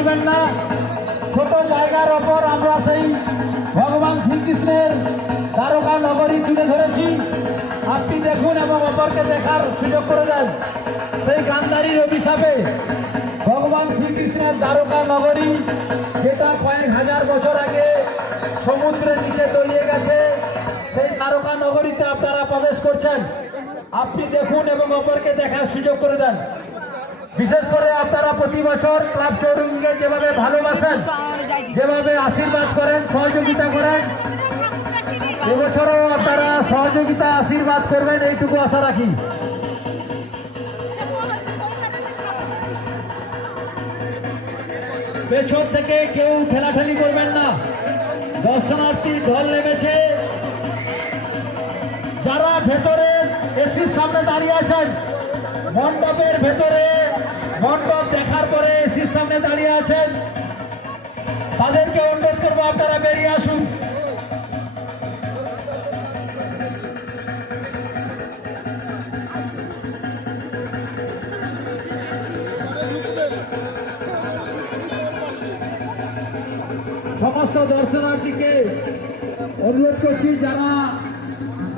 করবেন না। ছোট জায়গার ওপর আমরা সেই ভগবান শ্রীকৃষ্ণের দ্বারকা নগরী তুলে ধরেছি। আপনি দেখুন এবং অপরকে দেখার সুযোগ করে দেন। সেই গান্ধারীর অভিশাপে ভগবান শ্রীকৃষ্ণের দ্বারকা নগরী, যেটা কয়েক হাজার বছর আগে সমুদ্রের নিচে তলিয়ে গেছে, সেই দ্বারকা নগরীতে আপনারা প্রবেশ করছেন। আপনি দেখুন এবং অপরকে দেখার সুযোগ করে দেন। বিশেষ করে আপনারা প্রতি বছর ক্লাব চৌরঙ্গীকে যেভাবে ভালোবাসেন, যেভাবে আশীর্বাদ করেন, সহযোগিতা করেন, এবছরও আপনারা সহযোগিতা আশীর্বাদ করবেন, এইটুকু আশা রাখি। পেছন থেকে কেউ ঠেলাঠেলি করবেন না। দর্শনার্থী ঢল নেমেছে। যারা ভেতরে এসির সামনে দাঁড়িয়ে আছেন, মণ্ডপের ভেতরে মণ্ডপ দেখার পরে এসির সামনে দাঁড়িয়ে আছেন, তাদেরকে অনুরোধ করবো আপনারা বেরিয়ে আসুন। সমস্ত দর্শনার্থীকে অনুরোধ করছি, যারা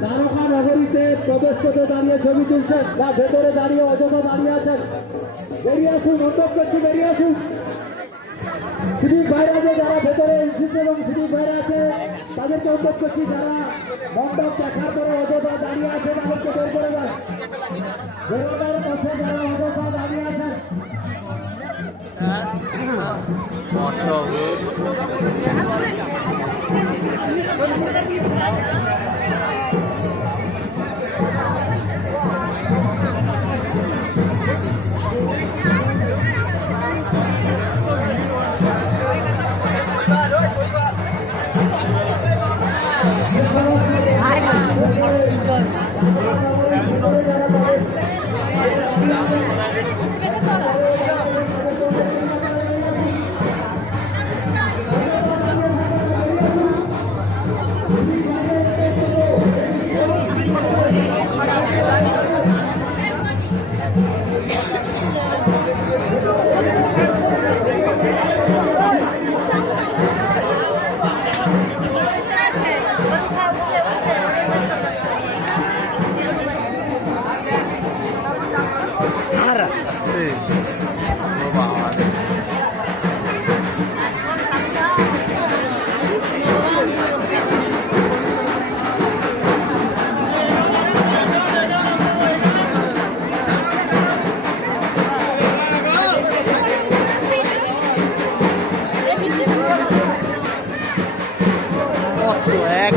দ্বারকা নগরীতে প্রবেশ করতে দাঁড়িয়ে ছবি তুলছেন বা ভেতরে দাঁড়িয়ে অযথা দাঁড়িয়ে আছেন, বেরিয়ে আসুন। অনুরোধ করছি বেরিয়ে আসুন। সিভিক ভাইরা আছে যারা ভেতরে এসেছে এবং সিভিক ভাইরা আছে তাদেরকে অনুরোধ করছি, যারা মণ্ডপ দেখার পরে অযথা দাঁড়িয়ে আছেন তাদেরকে বের করে দেন। বেরোবার পথে যারা অযথা দাঁড়িয়ে আছেন, এক